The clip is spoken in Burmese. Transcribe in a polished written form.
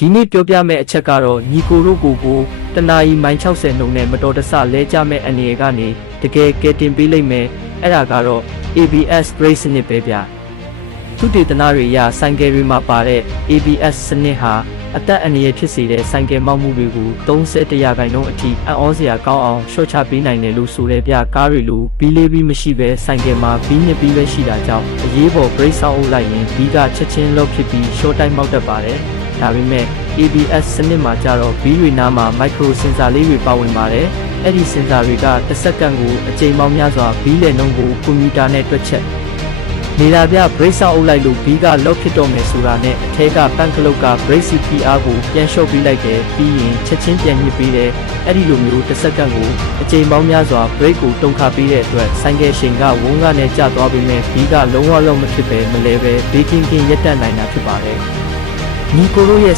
ဒီနေ့ပြောပြမယ့်အချက်ကတော့ညီကိုတို့ကိုတနာရီမိုင်60နှုန်းနဲ့မတော်တဆလဲကျမဲ့အနေရကနေတကယ်ကဲတင်ပေးလိုက်မယ်အဲ့ဒါကတော့ ABS brake စနစ်ပဲဗျသူတေသနာတွေအရဆိုင်ကယ်တွေမှာပါတဲ့ ABS စနစ်ဟာအသက်အန္တရာယ်ဖြစ်စေတဲ့ဆိုင်ကယ်မောက်မှုတွေကို30%ရာခိုင်နှုန်းအထိအံ့ဩစရာကောင်းအောင်ရှော့ချပေးနိုင်တယ်လို့ဆိုတဲ့ဗျကားတွေလိုဘီလေးဘီမရှိပဲဆိုင်ကယ်မှာဘီနှစ်ဘီပဲရှိတာကြောင့်အရေးပေါ် brake ဆောက်အုပ်လိုက်ရင်ဘီကချက်ချင်းလော့ဖြစ်ပြီးရှော့တိုင်းမောက်တတ်ပါတယ်ဒါပေမဲ့ ABS စနစ်မှာကြတော့ဘီတွေနားမှာ micro sensor လေးတွေပါဝင်ပါတယ်အဲ့ဒီ sensor တွေကတစ်စက္ကန့်ကိုအကြိမ်ပေါင်းများစွာဘီလေနှုန်းကိုကွန်ပျူတာနဲ့တွက်ချက်နေတာပြ brake ဆောက်အုပ်လိုက်လို့ဘီကလော့ဖြစ်တော့မယ်ဆိုတာနဲ့အထက်ကပန့်ကလုတ်က brake CPR ကိုပြန်လျှော့ပေးလိုက်တယ်ပြီးရင်ချက်ချင်းပြန်ညှစ်ပေးတယ်အဲ့ဒီလိုမျိုးတစ်စက္ကန့်ကိုအကြိမ်ပေါင်းများစွာ brake ကိုတုံခါပေးတဲ့အတွက်ဆိုင်ကယ်ရှင်ကဝုန်းကနေကျသွားပြီးမဲ့ဘီကလုံးဝလုံးမဖြစ်ပဲမလဲပဲဘေးကင်းကင်းရပ်တန့်နိုင်တာဖြစ်ပါတယ်ညီကိုတို့ရဲ့